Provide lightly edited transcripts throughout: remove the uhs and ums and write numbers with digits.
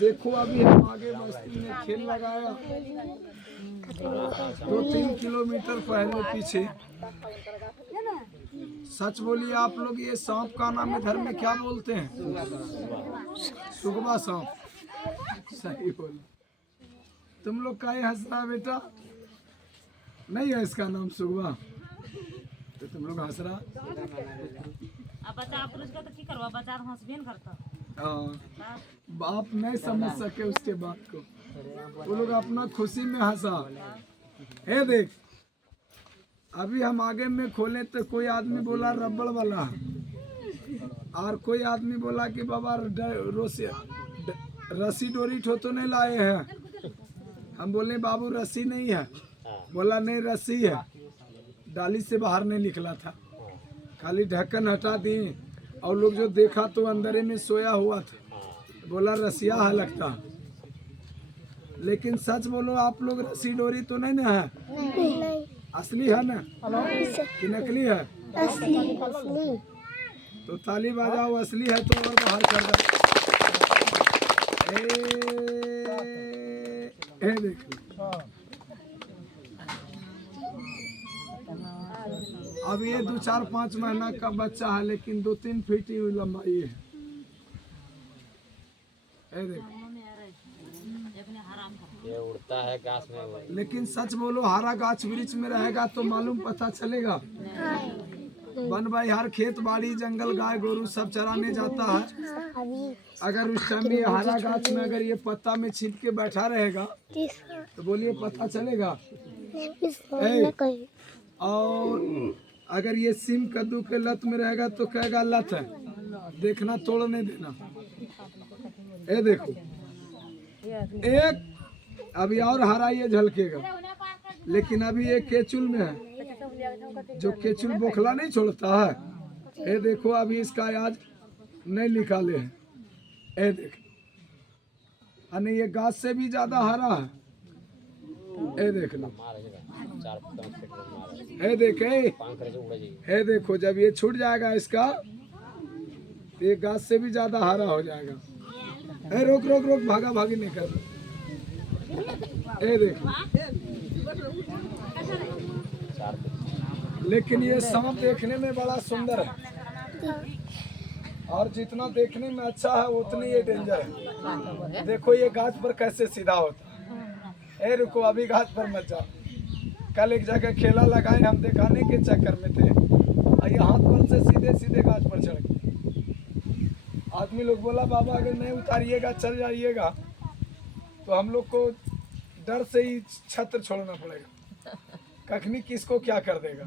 देखो अभी हम आगे बस्ती में खेल लगाया 2-3 किलोमीटर पहले पीछे। सच बोलिए आप लोग, ये सांप का नाम इधर में क्या बोलते हैं? सुगवा सांप। सही बोला। तुम लोग का हंस रहा बेटा? नहीं है इसका नाम सुगवा, तो तुम लोग हंस रहा। बच्चा पुरुष का तो की करवा, बच्चा हंसबे न करता। बाप नहीं समझ सके उसके बात को, वो लोग अपना खुशी में हंसा। हे देख, अभी हम आगे में खोले तो कोई आदमी बोला रबड़ वाला, और कोई आदमी बोला कि बाबा रस्सी डोरी ठो तो नहीं लाए हैं। हम बोले बाबू रस्सी नहीं है। बोला नहीं रस्सी है, डाली से बाहर नहीं निकला था, खाली ढक्कन हटा दिए और लोग जो देखा तो अंदर में सोया हुआ था। बोला रसिया है लगता। लेकिन सच बोलो आप लोग, रस्सी डोरी तो नहीं ना है? नहीं। असली है ना कि नकली है? असली। तो ताली बजाओ, असली है तो और बाहर कर दो। देखो अब ये 2-4-5 महीना का बच्चा है, लेकिन 2-3 फीट ही लंबाई है। ये उड़ता है घास में। लेकिन सच बोलो, हरा गाछ वृक्ष में रहेगा तो मालूम पता चलेगा। वन बहियार खेत बाड़ी जंगल गाय गोरू सब चराने जाता है। अगर उस टाइम ये हरा गाछ में अगर ये पत्ता में छिप के बैठा रहेगा तो बोलिए पता चलेगा? और अगर ये सिम कद्दू के लत में रहेगा तो कहेगा लत है, देखना तोड़ नहीं देना। ये देखो एक अभी और हरा ये झलकेगा, लेकिन अभी ये केचुल में है। जो केचुल बोखला नहीं छोड़ता है, ये देखो अभी इसका आज नहीं निकाले हैं। ये देखो, अने ये गाछ से भी ज्यादा हरा है। ये देख लो, ये देखे, ये देखो जब ये छूट जाएगा इसका, ये गाछ से भी ज्यादा हरा हो जाएगा। ए रोक रोक रोक, भागा भागी नहीं कर। ये देखो, लेकिन ये सांप देखने में बड़ा सुंदर है, और जितना देखने में अच्छा है उतनी ये डेंजर है। देखो ये गाछ पर कैसे सीधा होता है। ए रुको, अभी गाछ पर मत जाओ। कल एक जगह खेला लगाए हम, दिखाने के चक्कर में थे, और ये हाथ पर से सीधे सीधे गाछ पर चढ़ गए। आदमी लोग बोला बाबा अगर नहीं उतारिएगा चल जाइएगा तो हम लोग को डर से ही छत्र छोड़ना पड़ेगा, कखनी किसको क्या कर देगा।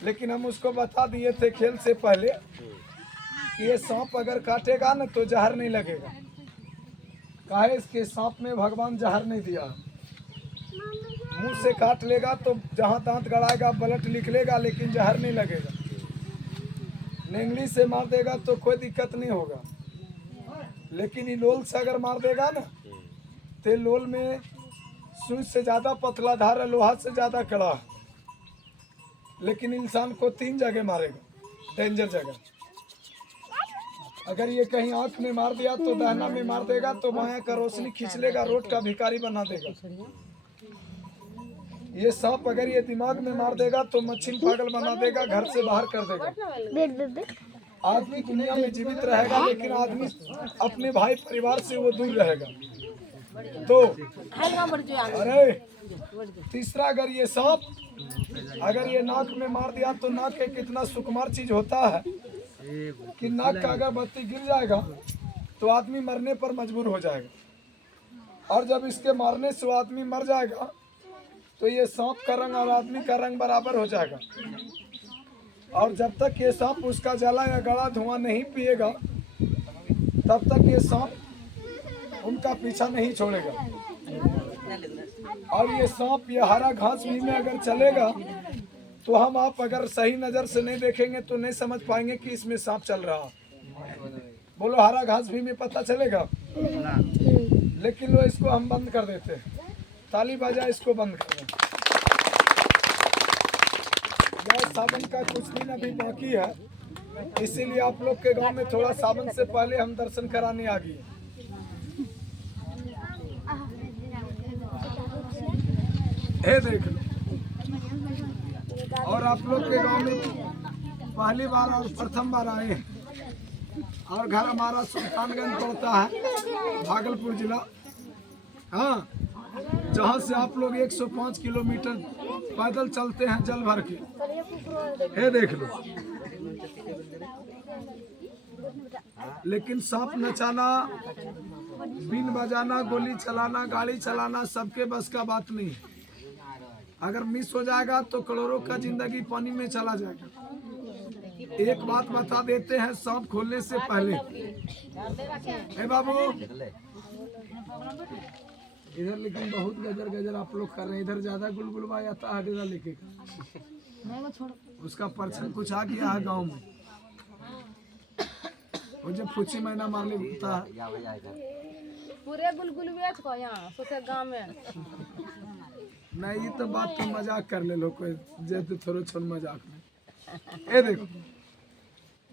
लेकिन हम उसको बता दिए थे खेल से पहले कि ये सांप अगर काटेगा ना तो जहर नहीं लगेगा। काहे इसके सांप में भगवान जहर नहीं दिया। मुंह से काट लेगा तो जहाँ दांत गड़ाएगा ब्लड निकलेगा, लेकिन जहर नहीं लगेगा। नेंगली से मार देगा तो कोई दिक्कत नहीं होगा, लेकिन लोल से अगर मार देगा ना तो लोल में सुई से ज्यादा पतला धार है, लोहा से ज्यादा कड़ा है, लेकिन इंसान को 3 जगह मारेगा, डेंजर जगह। अगर ये कहीं आंख में मार दिया तो दाहिना में मार देगा तो माया का रोशनी खींच लेगा, रोड का भिखारी बना देगा। ये सांप अगर ये दिमाग में मार देगा तो मच्छी पागल बना देगा, घर से बाहर कर देगा। आदमी दुनिया में जीवित रहेगा, लेकिन आदमी अपने भाई परिवार से वो दूर रहेगा। तो अरे तीसरा, अगर ये सांप अगर ये नाक में मार दिया तो नाक एक इतना सुकुमार चीज होता है कि नाक का अगर बत्ती गिर जाएगा तो आदमी मरने पर मजबूर हो जाएगा। और जब इसके मारने से वो आदमी मर जाएगा तो ये सांप का रंग और आदमी का रंग बराबर हो जाएगा। और जब तक ये सांप उसका जला या गला धुआं नहीं पिएगा तब तक ये सांप उनका पीछा नहीं छोड़ेगा। और ये सांप ये हरा घास भी में अगर चलेगा तो हम आप अगर सही नजर से नहीं देखेंगे तो नहीं समझ पाएंगे कि इसमें सांप चल रहा। बोलो हरा घास भी में पता चलेगा, लेकिन वो इसको हम बंद कर देते हैं। ताली बजा, इसको बंद कर दें। सावन का कुछ दिन अभी बाकी है, इसीलिए आप लोग के गांव में थोड़ा सावन से पहले हम दर्शन कराने आ गए। हे देख लो। और आप लोग के गांव में पहली बार और प्रथम बार आए हैं और घर हमारा सुल्तानगंज पड़ता है, भागलपुर जिला। हाँ, जहाँ से आप लोग 105 किलोमीटर पैदल चलते हैं जल भर के। हे देख लो। लेकिन सांप नचाना, बीन बजाना, गोली चलाना, गाड़ी चलाना सबके बस का बात नहीं। अगर मिस हो जाएगा तो करोड़ों का जिंदगी पानी में चला जाएगा। एक बात बता देते हैं, सांप खोलने से पहले, हे बाबू इधर लेकिन बहुत गजर गजर आप लोग कर रहे हैं। इधर ज्यादा गुलगुलवा आता है डेरा लेके का, उसका परछन कुछ आ गया है गांव में। वो जब फुची महीना मारने उठता है पूरे गुलगुल बेच को यहाँ सोचे गाँव में नहीं। ये तो बात तो मजाक कर ले लो कोई, जैसे थोड़ा छोड़ मजाक में। ये देखो,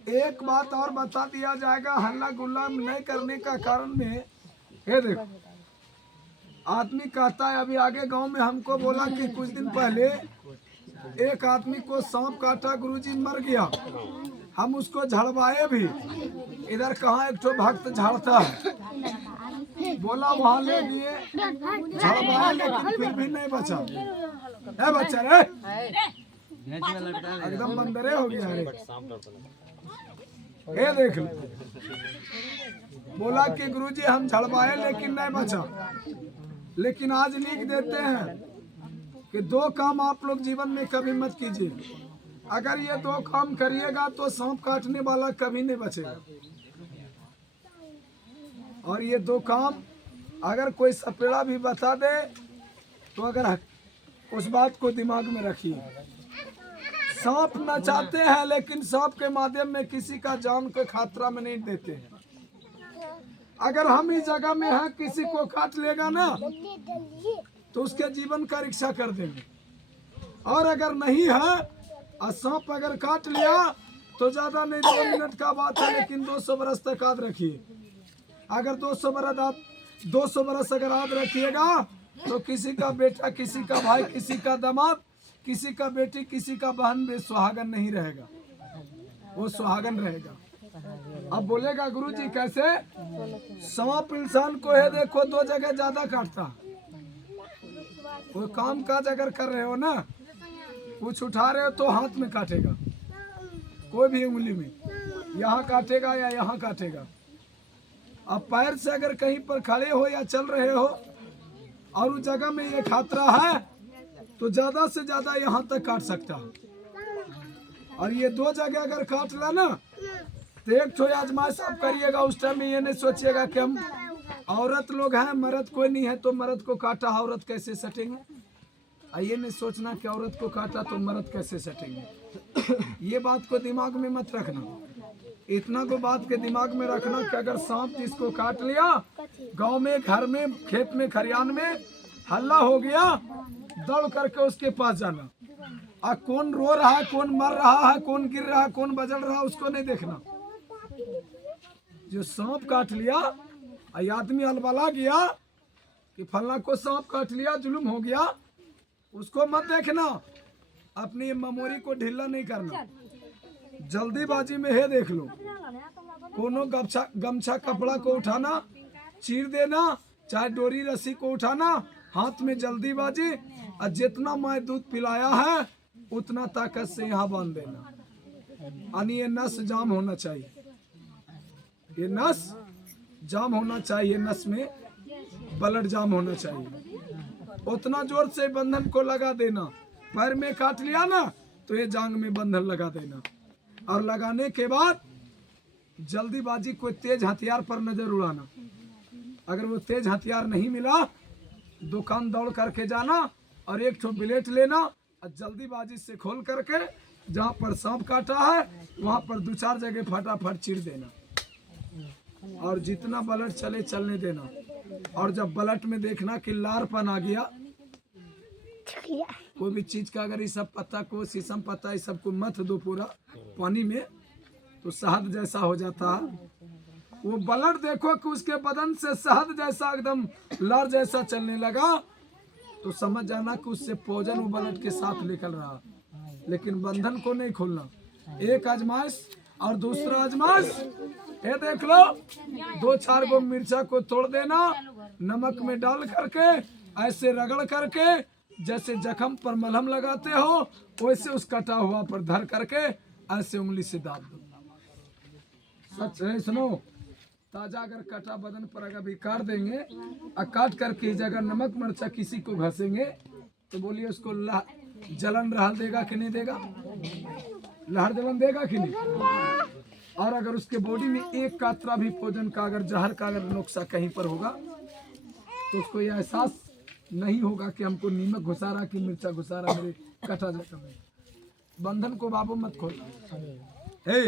एक बात और बता दिया जाएगा हल्ला गुल्ला नहीं करने का कारण में। ये देखो, आदमी कहता है, अभी आगे गांव में हमको बोला कि कुछ दिन पहले एक आदमी को सांप काटा, गुरुजी मर गया। हम उसको झड़वाए भी। इधर कहाँ एक तो भक्त झाड़ता है, बोला वहाँ ले गए झड़वाए, लेकिन फिर भी नहीं बचा। है बच्चा रे, एकदम बंदरे हो गया रे। ये देख लो, बोला कि गुरुजी हम झड़वाए लेकिन नहीं बचा। लेकिन आज लिख देते हैं कि 2 काम आप लोग जीवन में कभी मत कीजिए। अगर ये 2 काम करिएगा तो सांप काटने वाला कभी नहीं बचेगा। और ये 2 काम अगर कोई सपेड़ा भी बता दे तो अगर उस बात को दिमाग में रखिए। सांप नचाते हैं लेकिन सांप के माध्यम में किसी का जान को खतरा में नहीं देते हैं। अगर हम इस जगह में हैं, किसी को काट लेगा ना तो उसके जीवन का रक्षा कर देंगे। और अगर नहीं है और सांप अगर काट लिया तो ज्यादा नहीं 2 मिनट का बात है, लेकिन 200 बरस तक याद रखिए। अगर 200 बरस अगर याद रखिएगा तो किसी का बेटा, किसी का भाई, किसी का दामाद, किसी का बेटी, किसी का बहन भी सुहागन नहीं रहेगा, वो सुहागन रहेगा। अब बोलेगा गुरुजी कैसे? सांप इंसान को है देखो 2 जगह ज्यादा काटता। कोई काम काज अगर कर रहे हो ना, कुछ उठा रहे हो तो हाथ में काटेगा, कोई भी उंगली में, यहाँ काटेगा या यहाँ काटेगा। अब पैर से अगर कहीं पर खड़े हो या चल रहे हो और उस जगह में ये खतरा है तो ज्यादा से ज्यादा यहाँ तक काट सकता है। और ये 2 जगह अगर काट ला ना तो एक तो आजमाइश आप करिएगा। उस टाइम में ये नहीं सोचिएगा कि हम औरत लोग हैं, मर्द कोई नहीं है तो मर्द को काटा औरत कैसे सटेंगे। ये नहीं सोचना कि औरत को काटा तो मर्द कैसे सटेंगे। ये बात को दिमाग में मत रखना। इतना को बात के दिमाग में रखना कि अगर सांप जिसको काट लिया, गांव में, घर में, खेत में, खरियान में हल्ला हो गया, दौड़ करके उसके पास जाना। और कौन रो रहा है, कौन मर रहा है, कौन गिर रहा है, कौन बजल रहा है, उसको नहीं देखना। जो सांप काट लिया, आदमी अलबला गया कि फलना को सांप काट लिया, जुल्म हो गया, उसको मत देखना। अपनी मेमोरी को ढीला नहीं करना। जल्दीबाजी में है देख लो, कोनो गमछा कपड़ा को उठाना, चीर देना, चाहे डोरी रस्सी को उठाना, हाथ में जल्दीबाजी। और जितना मैं दूध पिलाया है उतना ताकत से यहाँ बांध देना। यानी ये नस जाम होना चाहिए, ये नस जाम होना चाहिए, नस में ब्लड जाम होना चाहिए। उतना जोर से बंधन को लगा देना। पैर में काट लिया ना तो ये जांग में बंधन लगा देना। और लगाने के बाद जल्दीबाजी कोई तेज हथियार पर नजर उड़ाना। अगर वो तेज हथियार नहीं मिला, दुकान दौड़ करके जाना और एक ठो ब्लेड लेना और जल्दीबाजी से खोल करके जहाँ पर सांप काटा है वहाँ पर 2-4 जगह फटाफट चीर देना। और जितना ब्लड चले चलने देना। और जब ब्लड में देखना कि लारपन आ गया, कोई भी चीज का अगर ये सब पत्ता को, शीशम पत्ता, ये सब को मत दो पूरा पानी में तो शहद जैसा हो जाता है। वो ब्लड देखो कि उसके बदन से शहद जैसा एकदम लार जैसा चलने लगा तो समझ जाना कि उससे भोजन उबलट के साथ निकल रहा, लेकिन बंधन को नहीं खोलना। एक आजमाइश और दूसरा आजमाइश, ये देख लो, 2-4 गो मिर्चा को तोड़ देना, नमक में डाल करके ऐसे रगड़ करके, जैसे जख्म पर मलहम लगाते हो वैसे उस कटा हुआ पर धर करके ऐसे उंगली से दाब दो। सच है, सुनो, ताजा अगर कटा बदन पर अगर भी काट देंगे और काट करके इस जगह नमक मिर्चा किसी को घसेंगे तो बोलिए उसको जलन रहल देगा कि नहीं देगा? लहर जलन देगा कि नहीं? और अगर उसके बॉडी में एक कातरा भी भोजन का अगर जहर का अगर नुक्सा कहीं पर होगा तो उसको यह एहसास नहीं होगा कि हमको नीमक घुसा रहा कि मिर्चा घुसा रहा मेरे कटा जख्म में। बंधन को बाबू मत खोलना। हे,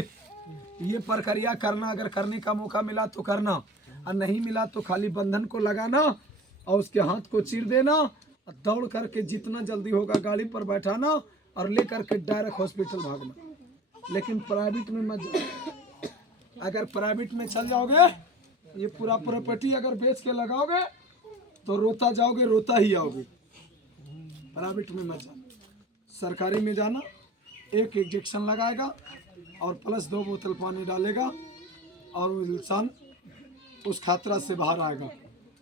ये प्रक्रिया करना, अगर करने का मौका मिला तो करना, और नहीं मिला तो खाली बंधन को लगाना और उसके हाथ को चीर देना और दौड़ करके जितना जल्दी होगा गाड़ी पर बैठाना और ले करके डायरेक्ट हॉस्पिटल भागना। लेकिन प्राइवेट में मत जाओ। अगर प्राइवेट में चल जाओगे, ये पूरा प्रॉपर्टी अगर बेच के लगाओगे तो रोता जाओगे, रोता ही आओगे। प्राइवेट में मत जाना, सरकारी में जाना। एक इंजेक्शन लगाएगा और प्लस 2 बोतल पानी डालेगा और वो इंसान उस खतरा से बाहर आएगा।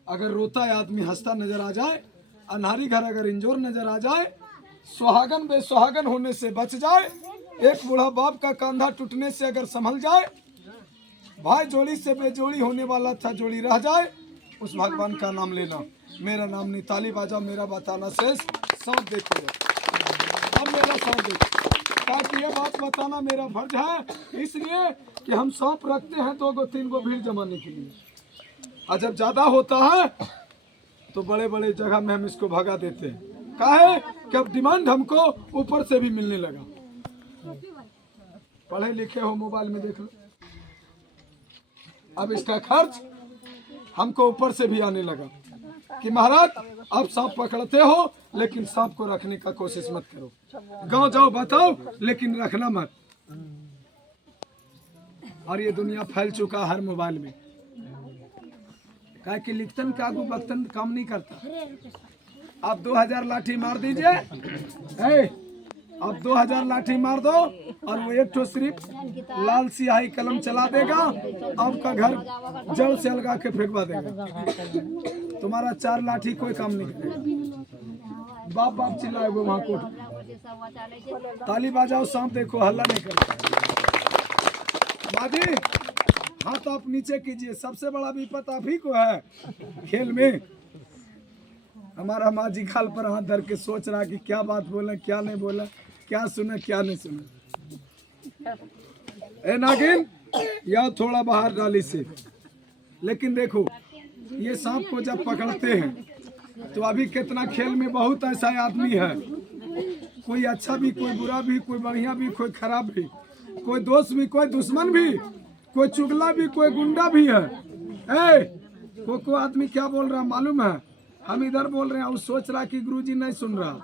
अगर रोता है आदमी हंसता नजर आ जाए, अनहारी घर अगर इंजोर नजर आ जाए, सुहागन बेसुहागन होने से बच जाए, एक बूढ़ा बाप का कंधा टूटने से अगर संभल जाए, भाई जोड़ी से बेजोड़ी होने वाला था जोड़ी रह जाए, उस भगवान का नाम लेना। मेरा नाम नहीं, ताली बाजा, मेरा बताना शेष। सांप देखो, अब मेरा सांप देखो, ताकि ये बात बताना मेरा फर्ज है, इसलिए कि हम सांप रखते हैं 2-3 गो भीड़ जमाने के लिए। और जब ज्यादा होता है तो बड़े बड़े जगह में हम इसको भगा देते हैं। काहे कि अब डिमांड हमको ऊपर से भी मिलने लगा। पढ़े लिखे हो, मोबाइल में देख लो, अब इसका खर्च हमको ऊपर से भी आने लगा कि महाराज आप सांप पकड़ते हो लेकिन सांप को रखने का कोशिश मत करो। गांव जाओ बताओ लेकिन रखना मत। और ये दुनिया फैल चुका हर मोबाइल में। क्या कि लिखतन का आगू बख्तन काम नहीं करता। आप 2000 लाठी मार दीजिए, आप 2000 लाठी मार दो और वो एक तो सिर्फ लाल सियाही कलम चला देगा, आपका घर जड़ से अलगा के फेंकवा देगा। तुम्हारा 4 लाठी कोई काम नहीं करेगा। बाप बाप चिल्लाएगा वहां कोट। ताली बजाओ, सांप देखो, हल्ला नहीं करेगा। माजी हाथ आप नीचे कीजिए, सबसे बड़ा विपत आप ही को है खेल में। हमारा माजी खाल पर हाथ धर के सोच रहा कि क्या बात बोला, क्या नहीं बोला, क्या सुना, क्या नहीं सुना। ए नागिन, या थोड़ा बाहर डाली से। लेकिन देखो, ये सांप को जब पकड़ते हैं तो अभी कितना खेल में बहुत ऐसा आदमी है, कोई अच्छा भी, कोई बुरा भी, कोई बढ़िया भी, कोई खराब भी, कोई दोस्त भी, कोई दुश्मन भी, कोई चुगला भी, कोई गुंडा भी है। को आदमी क्या बोल रहा मालूम है? हम इधर बोल रहे हैं, वो सोच रहा कि गुरुजी नहीं सुन रहा।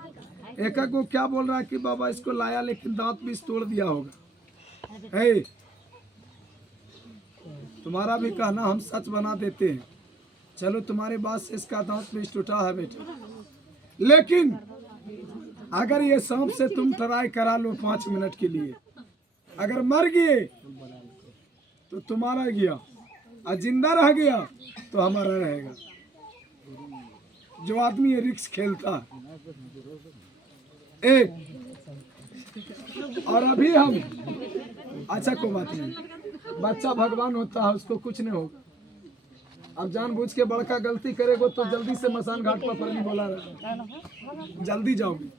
एक को क्या बोल रहा कि बाबा इसको लाया लेकिन दांत भी तोड़ दिया होगा। तुम्हारा भी कहना हम सच बना देते हैं। चलो तुम्हारे बात से इसका दांत भी टूटा है बेटा, लेकिन अगर ये सांप से तुम ट्राई करा लो 5 मिनट के लिए, अगर मर गए तो तुम्हारा गया, और जिंदा रह गया तो हमारा रहेगा। जो आदमी ये रिक्स खेलता है एक, और अभी हम अच्छा को बात नहीं, बच्चा भगवान होता है, उसको कुछ नहीं होगा। अब जानबूझ के बड़का गलती करेगो तो जल्दी से मसान घाट पर नहीं बोला रहा, जल्दी जाओगे।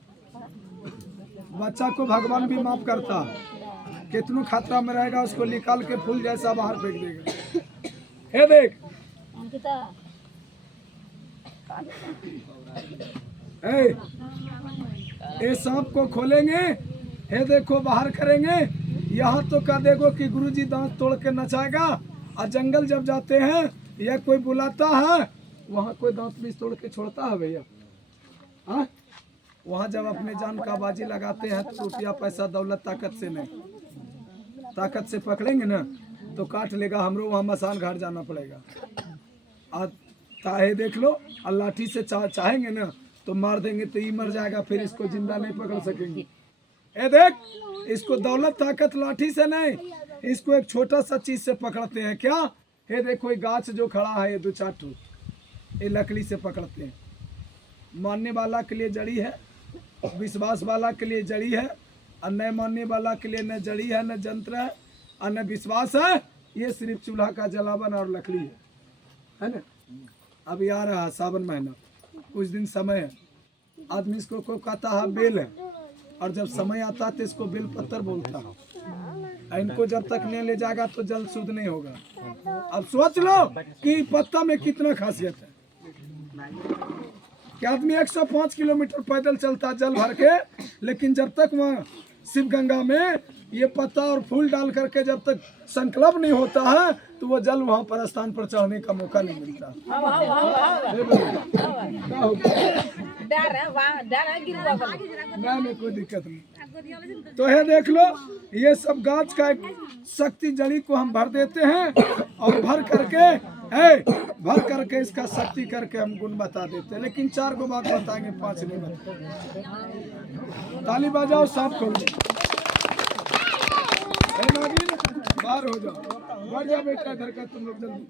बच्चा को भगवान भी माफ करता है, कितनों खतरा में रहेगा उसको निकाल के फूल जैसा बाहर फेंक देगा। हे देख, ये सांप को खोलेंगे, हे देखो बाहर करेंगे, यहाँ तो कह देगो कि गुरुजी दांत तोड़ के नचाएगा। और जंगल जब जाते हैं या कोई बुलाता है, वहाँ कोई दांत भी तोड़ के छोड़ता है भैया? हाँ, वहाँ जब अपने जान का बाजी लगाते हैं तो रुपया पैसा दौलत ताकत से नहीं, ताकत से पकड़ेंगे ना तो काट लेगा। हमरो वहाँ मसान घाट जाना पड़ेगा। और ताहे देख लो, और लाठी से चाहेंगे ना तो मार देंगे तो ये मर जाएगा, फिर इसको जिंदा नहीं पकड़ सकेंगे। ए देख, इसको दौलत ताकत लाठी से नहीं, इसको एक छोटा सा चीज से पकड़ते हैं। क्या? ये देखो ये गाछ जो खड़ा है, ये 2-4 ठो, ये लकड़ी से पकड़ते हैं। मानने वाला के लिए जड़ी है, विश्वास वाला के लिए जड़ी है, और न मानने वाला के लिए न जड़ी है न जंत्र है और न विश्वास है। ये सिर्फ चूल्हा का जलावन और लकड़ी है ना। अब आ रहा है सावन महीना, कुछ दिन समय है, आदमी इसको को कहता है बेल है, और जब समय आता है तो इसको बेल पत्थर बोलता है। इनको जब तक नहीं ले जाएगा तो जल शुद्ध नहीं होगा। अब सोच लो कि पत्ता में कितना खासियत है कि आदमी 105 किलोमीटर पैदल चलता है जल भर के, लेकिन जब तक वहाँ शिव गंगा में ये पत्ता और फूल डाल करके जब तक संकल्प नहीं होता है तो वो जल वहाँ पर स्थान पर चढ़ने का मौका नहीं मिलता। नहीं, कोई दिक्कत नहीं। तो है देख लो, ये सब गाछ का एक शक्ति जड़ी को हम भर देते हैं, और भर करके इसका शक्ति करके हम गुण बता देते हैं। लेकिन 4 को बात बताएंगे, 5 नहीं बताएंगे। ताली बजाओ, साफ करो। बाहर हो जाओ, बढ़ जाओ बेटा, इधर का तुम लोग जल्दी।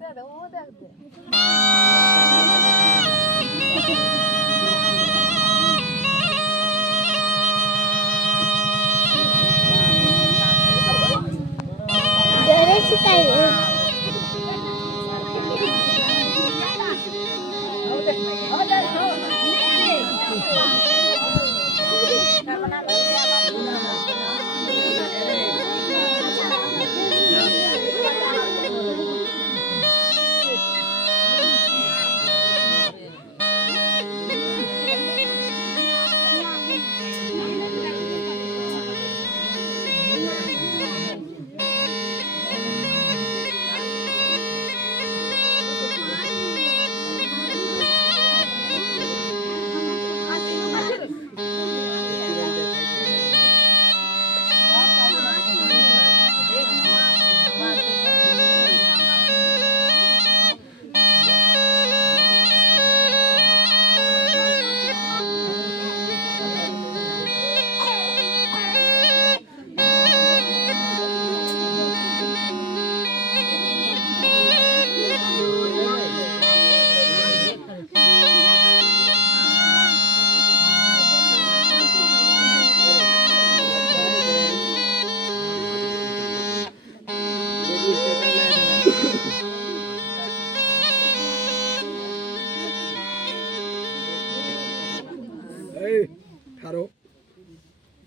ठहरो,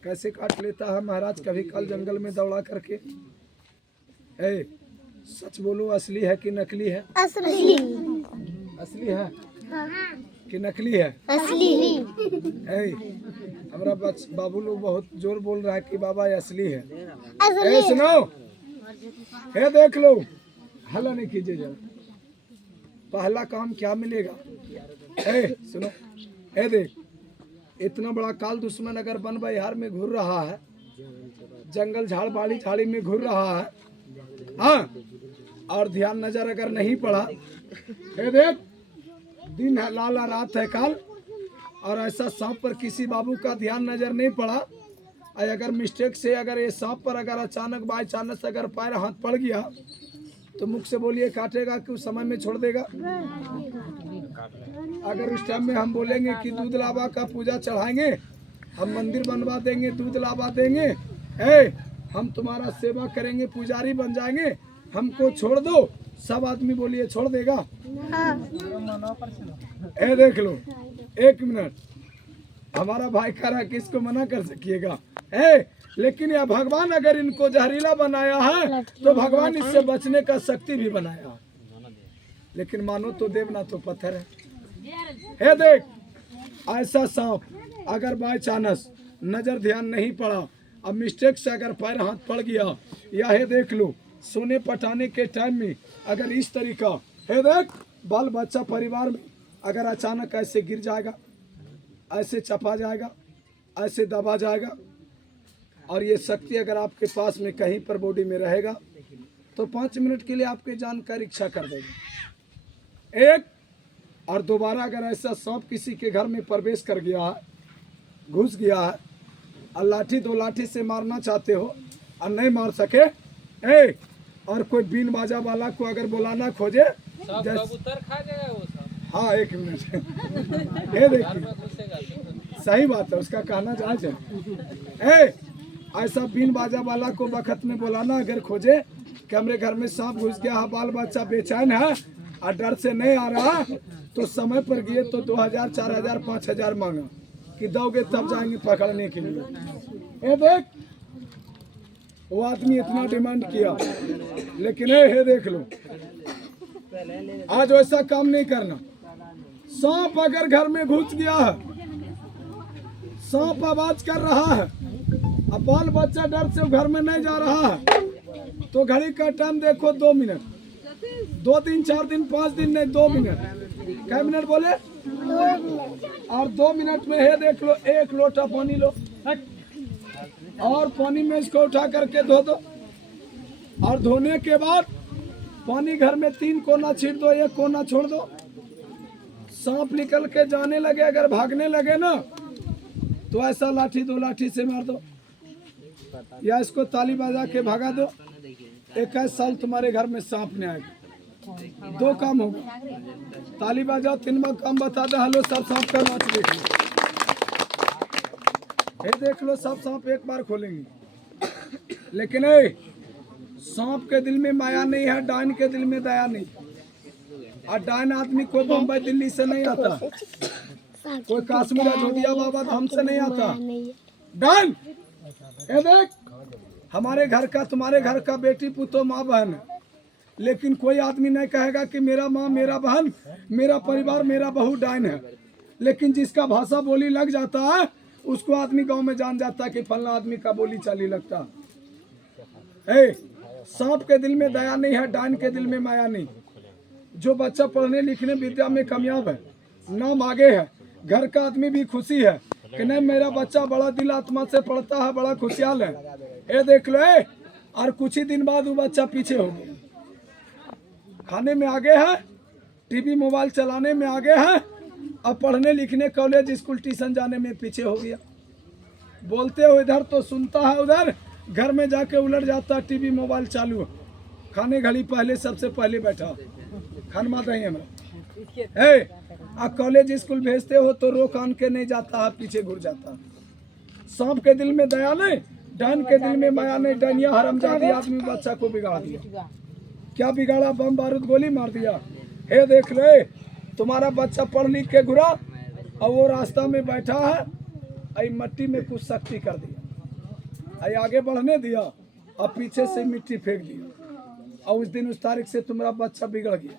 कैसे काट लेता है महाराज कभी कल जंगल में दौड़ा करके। सच बोलो, असली है कि नकली है? असली। असली है कि नकली है? असली। हमारा बाबू लोग बहुत जोर बोल रहा है कि बाबा ये असली है। सुनो, हे देख लो, हल्ला नहीं कीजिए जरा। पहला काम क्या मिलेगा? सुनो, हे देख, इतना बड़ा काल दुश्मन अगर वन बिहार में घूर रहा है, जंगल झाड़ बाड़ी झाड़ी में घूर रहा है, हाँ, और ध्यान नजर अगर नहीं पड़ा, हे देख, दिन है लाला रात है काल, और ऐसा सांप पर किसी बाबू का ध्यान नजर नहीं पड़ा, और अगर मिस्टेक से अगर ये सांप पर अगर अचानक बाई चांस अगर पैर हाथ पड़ गया तो मुख से बोलिए काटेगा कि उस समय में छोड़ देगा? अगर उस टाइम में हम बोलेंगे कि दूध लावा का पूजा चढ़ाएंगे, हम मंदिर बनवा देंगे, दूध लावा देंगे, हम तुम्हारा सेवा करेंगे, पुजारी बन जाएंगे, हमको छोड़ दो, सब आदमी बोलिए छोड़ देगा? देख लो, 1 मिनट, हमारा भाई कह रहा है कि इसको मना कर सकिएगा, लेकिन यह भगवान अगर इनको जहरीला बनाया है तो भगवान इससे बचने का शक्ति भी बनाया है। लेकिन मानो तो देव ना तो पत्थर है। देख, ऐसा सांप अगर बाय चांस नजर ध्यान नहीं पड़ा, अब मिस्टेक से अगर पैर हाथ पड़ गया, या है देख लो, सोने पटाने के टाइम में अगर इस तरीका, है देख, बाल बच्चा परिवार में अगर अचानक ऐसे गिर जाएगा, ऐसे चपा जाएगा, ऐसे दबा जाएगा, और ये शक्ति अगर आपके पास में कहीं पर बॉडी में रहेगा तो 5 मिनट के लिए आपके जान का रक्षा कर देगा। एक और दोबारा अगर ऐसा सांप किसी के घर में प्रवेश कर गया है, घुस गया है, और लाठी दो लाठी से मारना चाहते हो और नहीं मार सके, और कोई बीन बाजा वाला को अगर बुलाना खोजे, कबूतर खा जाएगा वो सब। हाँ 1 मिनट ये देखिए, सही बात है, उसका कहना जायज है। ऐसा बीन बाजा वाला को वक्त में बुलाना अगर खोजे कि हमरे घर में सांप घुस गया है, बाल बच्चा बेचैन है और डर से नहीं आ रहा, तो समय पर गए तो 2000, 4000, 5000 मांगा कि दोगे तब जाएंगे पकड़ने के लिए। ये देख, वो आदमी इतना डिमांड किया, लेकिन ये देख लो, आज वैसा काम नहीं करना। सांप अगर घर में घुस गया है, सांप आवाज कर रहा है, अब बाल बच्चा डर से घर में नहीं जा रहा है, तो घड़ी का टाइम देखो 2 मिनट, 2 दिन 4 दिन 5 दिन नहीं, 2 मिनट। क्या मिनट बोले? 2 मिनट। और 2 मिनट में है देख लो, 1 लोटा पानी लो और पानी में इसको उठा करके धो दो, और धोने के बाद पानी घर में 3 कोना छीट दो, 1 कोना छोड़ दो। सांप निकल के जाने लगे, अगर भागने लगे ना, तो ऐसा लाठी 2 लाठी से मार दो, या इसको ताली बजा के भगा दो। 21 साल तुम्हारे घर में सांप नहीं आएगा। 2 काम होगा, ताली बजाओ, 3वां काम बता दो, हेलो सब सांप का नाच देख लो, ये देख लो, सब सांप एक बार खोलेंगे। लेकिन सांप के दिल में माया नहीं है, डायन के दिल में दया नहीं। और डायन आदमी कोई बम्बई दिल्ली से नहीं आता, कोई कश्मीर अयोध्या बाबा धाम से नहीं आता। डायन ये देख, हमारे घर का, तुम्हारे घर का बेटी पुतो माँ बहन है, लेकिन कोई आदमी नहीं कहेगा कि मेरा माँ, मेरा बहन, मेरा परिवार, मेरा बहू डायन है। लेकिन जिसका भाषा बोली लग जाता है, उसको आदमी गांव में जान जाता है कि फलना आदमी का बोली चाली लगता है। सांप के दिल में दया नहीं है, डायन के दिल में माया नहीं। जो बच्चा पढ़ने लिखने विद्या में कामयाब है, नाम आगे है, घर का आदमी भी खुशी है कि नहीं मेरा बच्चा बड़ा दिल आत्मा से पढ़ता है, बड़ा खुशहाल है, ये देख लो। और कुछ ही दिन बाद वो बच्चा पीछे हो गया, खाने में आगे है, टीवी मोबाइल चलाने में आगे है, अब पढ़ने लिखने कॉलेज स्कूल ट्यूशन जाने में पीछे हो गया। बोलते हो इधर तो सुनता है उधर, घर में जाके उलट जाता, टीवी मोबाइल चालू, खाने घड़ी पहले सबसे पहले बैठा, खान माता ही हमारा। कॉलेज स्कूल भेजते हो तो रोक आन के नहीं जाता है, पीछे घुर जाता है। सांप के दिल में दया नहीं, डायन के दिल में माया नहीं। डायनिया हरामजादी आदमी बच्चा को बिगाड़ दिया। क्या बिगाड़ा? बम बारूद गोली मार दिया। हे देख ले, तुम्हारा बच्चा पढ़ लिख के घुरा और वो रास्ता में बैठा है, आई मिट्टी में कुछ शक्ति कर दिया, आई आगे बढ़ने दिया और पीछे से मिट्टी फेंक दिया। और उस दिन उस तारीख से तुम्हारा बच्चा बिगड़ गया।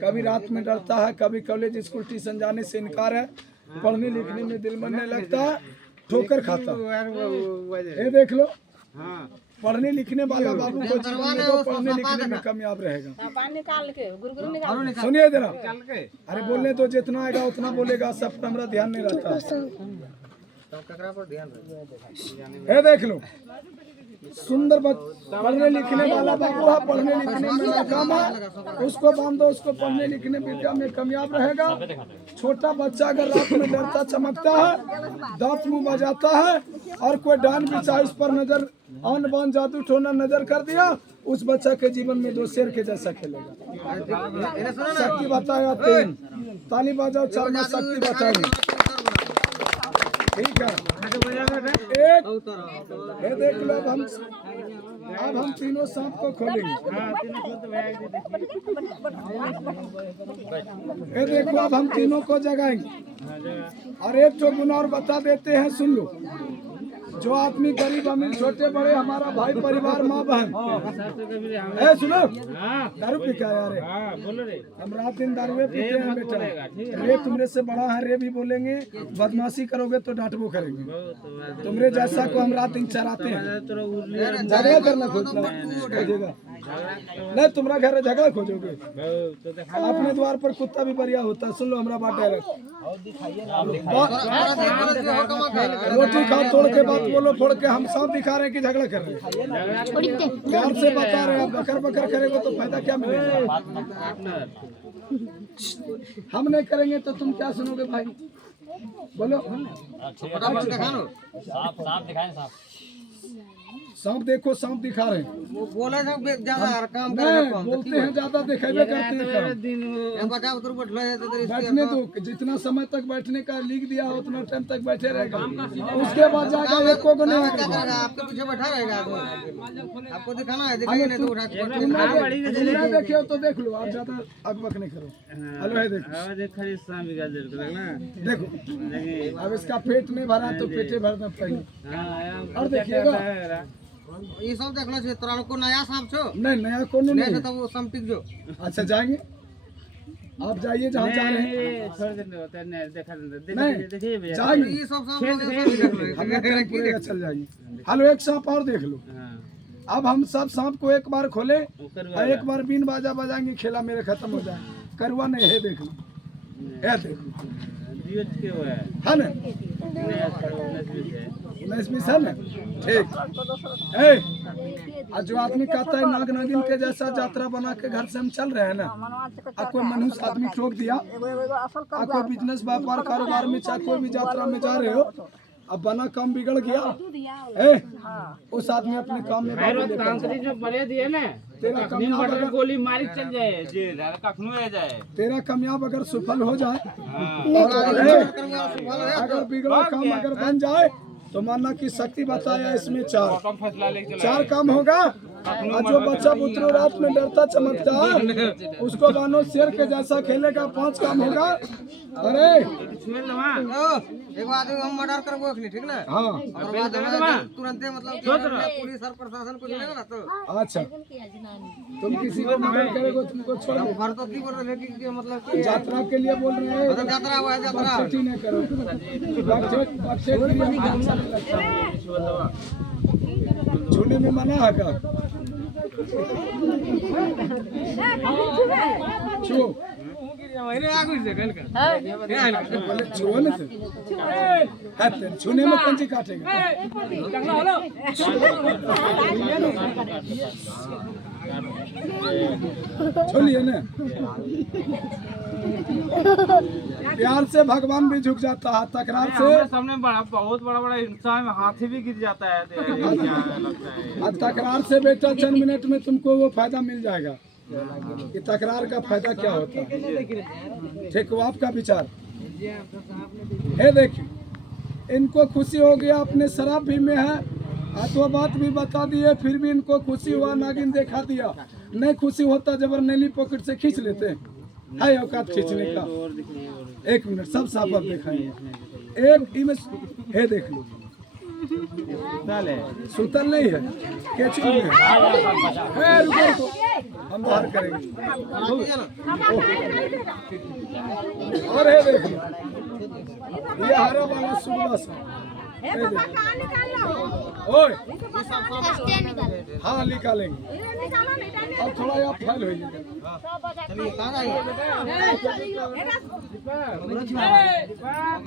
कभी रात में डरता है, कभी कॉलेज स्कूल ट्यूशन जाने से इनकार है, पढ़ने लिखने में दिल मन नहीं लगता है, ठोकर खाता। ये देख लो, पढ़ने लिखने वाला बाबू को जीवन में तो पढ़ने लिखने में कामयाब रहेगा। सुनिए जरा, अरे बोलने तो जितना आएगा उतना बोलेगा, सब पर हमारा ध्यान नहीं रहता। ये देख लो, सुंदर पढ़ने लिखने वाला बाबू है, पढ़ने लिखने में नाकाम है, उसको बांधो, उसको पढ़ने लिखने विद्या में कामयाब रहेगा। छोटा बच्चा अगर रात में डरता चमकता है, दांत मुंह बजाता है, और कोई डायन बिछा इस पर नजर आन बान जादू टोना नजर कर दिया, उस बच्चा के जीवन में 2 शेर के जैसा खेलेगा। शक्ति बताया 3, ताली बजाओ 4 में शक्ति बताएंगे। ठीक है, एक ये देख लो, अब हम तीनों सांप को खोलेंगे। ये देखो, अब हम तीनों को जगाएंगे और एक तो गुना और बता देते हैं, सुन लो। जो आदमी गरीब अमीर छोटे बड़े हमारा भाई परिवार माँ बहन, सुनो, दारू पी क्या यार, हम रात दिन दारू पीते हैं बेटा। रे तुमरे से बड़ा है, रे भी बोलेंगे, बदमाशी करोगे तो डांटबो करेंगे। तुमरे जैसा को हम रात दिन चराते हैं, झगड़ा करना खोजेगा। नहीं तुम्हारा घर है झगड़ा खोजोगे? अपने द्वार पर कुत्ता भी बढ़िया होता है। सुन लो हमारा बात डायरेक्ट। रोटी खाओ तोड़ के बात बोलो फोड़ के। हम सब दिखा रहे हैं कि झगड़ा कर रहे हैं। प्यार से बता रहे हैं। बकर बकर करेंगे तो फायदा क्या मिलेगा? हम नहीं करेंगे तो तुम क्या सुनोगे भाई? बोलो। सांप देखो, सांप दिखा रहे हैं। वो बोले सब ज्यादा काम नहीं बोलते हैं, ज्यादा दिखेबे करते हैं काम। बचाओ उधर बैठ ले बैठने दो, जितना समय तक बैठने का लिख दिया हो उतना टाइम तक बैठे रहेगा। उसके बाद जाकर एक को नहीं आएगा। आपके पीछे बैठा रहेगा आपको दिखाना है, दिखाइए नहीं तो उठा के तुमने देखियो तो देख लो, आप ज्यादा अकबक नहीं करो। हेलो है देखो अब इसका पेट नहीं भरा तो पेटे भरना पहले। और देखिएगा ये सब देखना चाहिए। तोरा को नया सांप छो नहीं, नया कौन नहीं है। तो वो सांप टिक जो। अच्छा जाएंगे, आप जाइए जहाँ जा रहे हैं। नहीं जाएंगे, ये सब सांप हमें टाइम पूरेगा, चल जाएंगे। हेलो एक सांप और देख लो। अब हम सब सांप को एक बार खोले और एक बार बीन बाजा बजाएंगे, खेला मेरे खत्म हो जाए। करुआ नहीं है, देख लो, है देखो है ना 19-20 है ना। ठीक है। और जो आदमी कहता है नाग नागिन के जैसा यात्रा बना के घर से हम चल रहे हैं ना, अब कोई मनुष्य आदमी ठोक दिया, अब कोई बिजनेस व्यापार कारोबार में चाहे कोई भी यात्रा में जा रहे हो, अब बना काम बिगड़ गया उस आदमी अपने काम में तेरा कामयाब गोली मारी चल जाए जेल कखनो आ जाए। तेरा कामयाब अगर सफल हो जाए, अगर बिगड़ा काम अगर बन जाए तो मानना की शक्ति बताया इसमें चार काम होगा। और जो बच्चा पुत्र रात में डरता चमकता है उसको मानो शेर के जैसा खेलेगा, 5 काम होगा। अरे एक आदमी हम मर्डर करेंगे अखनी, ठीक ना? हाँ और बाद में तुरंत मतलब पुलिस और प्रशासन कुछ नहीं ना तो। अच्छा तुम किसी को मर्डर करोगे तुमको छोड़ दो। घर तो की बोल रहे हैं कि मतलब यात्रा के लिए बोल रहे हैं, मतलब यात्रा हुआ है यात्रा बकचोदी नहीं करो। बकचोद के लिए अच्छा नहीं लगता। छूने में मना है क्या? छू बोले छुओ नहीं थे, छूने में कौन सी काटेगा? छोलिए ना, प्यार से भगवान भी झुक जाता है, तकरार से सामने बहुत बड़ा इंसान हाथी भी गिर जाता है। तकरार से बेटा चंद मिनट में तुमको वो फायदा मिल जाएगा कि तकरार का फायदा क्या होता है। ठीक हो आपका विचार है? देखिए इनको खुशी हो गया, अपने शराब भी में है, तो बात भी बता दिए, फिर भी इनको खुशी हुआ, नागिन देखा दिया। नहीं खुशी होता जबरनेली पॉकेट से खींच लेते है औकात खींचने का। 1 मिनट सब साफ आप दिखाएंगे। एक इमेज है देख लो, सुतल नहीं है, केचुआ में है। रुको हम बाहर करेंगे। और है देख लो, ये हरा वाला सुबह सा ओए हाँ निकालेंगे। अब थोड़ा यहाँ फैल हो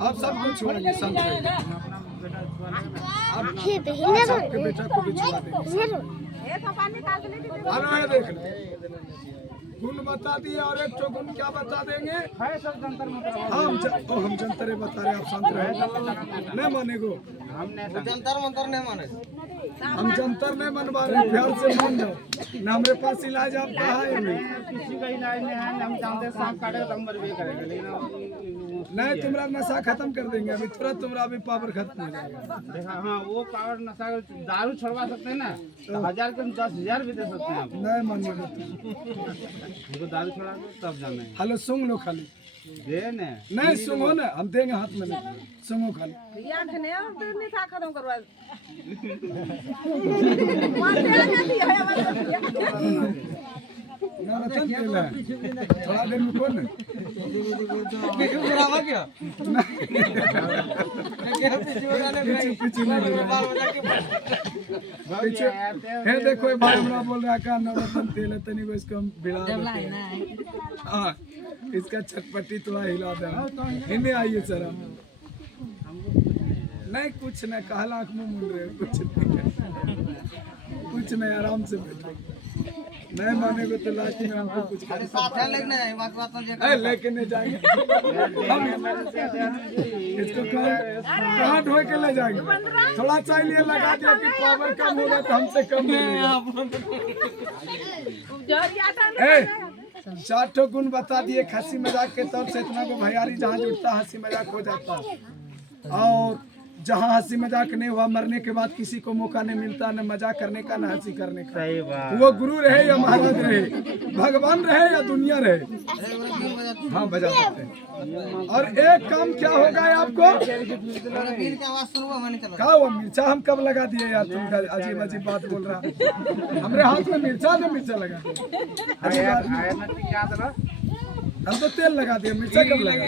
अब सब कुछ छोड़ेंगे, आपके बेटा को भी छुआ देंगे। देख गुण बता दिए और एक तो गुण क्या बता देंगे? हम जंतरे बता रहे, आप शांत रहे। नहीं मानेगो, जंतर मंतर नहीं माने। हम जंतर नहीं मनवा रहे, प्यार से मान जाओ ना। हमारे पास इलाज आपका है किसी का इलाज नहीं है, हम जानते हैं सांप काटेगा तो हम मर भी करेंगे, लेकिन नहीं तुम्हारा नशा खत्म कर देंगे अभी तुरंत, तुम्हारा अभी पावर खत्म हो जाएगा। देखा हाँ वो पावर नशा दारू छुड़वा सकते हैं ना, तो 1000 के 10,000 भी दे सकते हैं आप। नहीं मानिएगा हमको दारू छुड़ा दो तब जाना है। हेलो सुन लो खाली, दे ने नहीं सुनो ना, हम देंगे हाथ में नहीं, सुनो खाली। नवरत्न तेल है, थोड़ा देर रुको ना। बुरावा क्या पीछे नहीं गिरा। पीछे है देखो ये भाई हमरा बोल रहा है का नवरत्न तेल है, तनी को इसको हम भिड़ा देते हैं। हाँ इसका छटपटी थोड़ा हिला दे। इन्हें आइए सर हम। नहीं कुछ नहीं, कहला आँख मुँह मूंद रहे, कुछ नहीं आराम से बैठो। नहीं माने को तो लास्ट में हमको कुछ कर साथ है लेकिन नहीं बात बात तो लेके नहीं जाएंगे हम। इसको कहाँ ढो के ले जाएंगे? थोड़ा सा लिए लगा दिया कि पावर कम होगा तो हमसे कम मिलेगा। 4 ठो गुण बता दिए हंसी मजाक के तौर से, इतना को भैयारी जहाँ जुटता हंसी मजाक हो जाता है। और जहाँ हंसी मजाक नहीं हुआ, मरने के बाद किसी को मौका नहीं मिलता न मजाक करने का न हंसी करने का। वो गुरु रहे या महाराज रहे, भगवान रहे या दुनिया रहे, हाँ बजा सकते हैं। और एक काम क्या होगा आपको, बीन की आवाज सुनो मैंने चलो क्या हुआ मिर्चा हम कब लगा दिए यार? तुम अजीब अजीब बात बोल रहा। हमारे हाथ में मिर्चा तो मिर्चा लगा दिया। अजीब आदमी। हम तो तेल लगा दिए, मिर्चा कब लगा?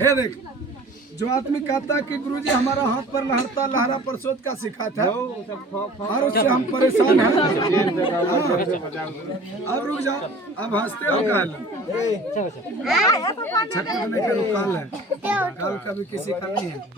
है देख, जो आदमी कहता है कि गुरुजी हमारा हाथ पर लहरता लहरा परसोत का सिखाता है और उससे हम परेशान हैं। अब रुक जा, अब हंसते हो काल छटपटने का काल है, काल कभी किसी का नहीं है।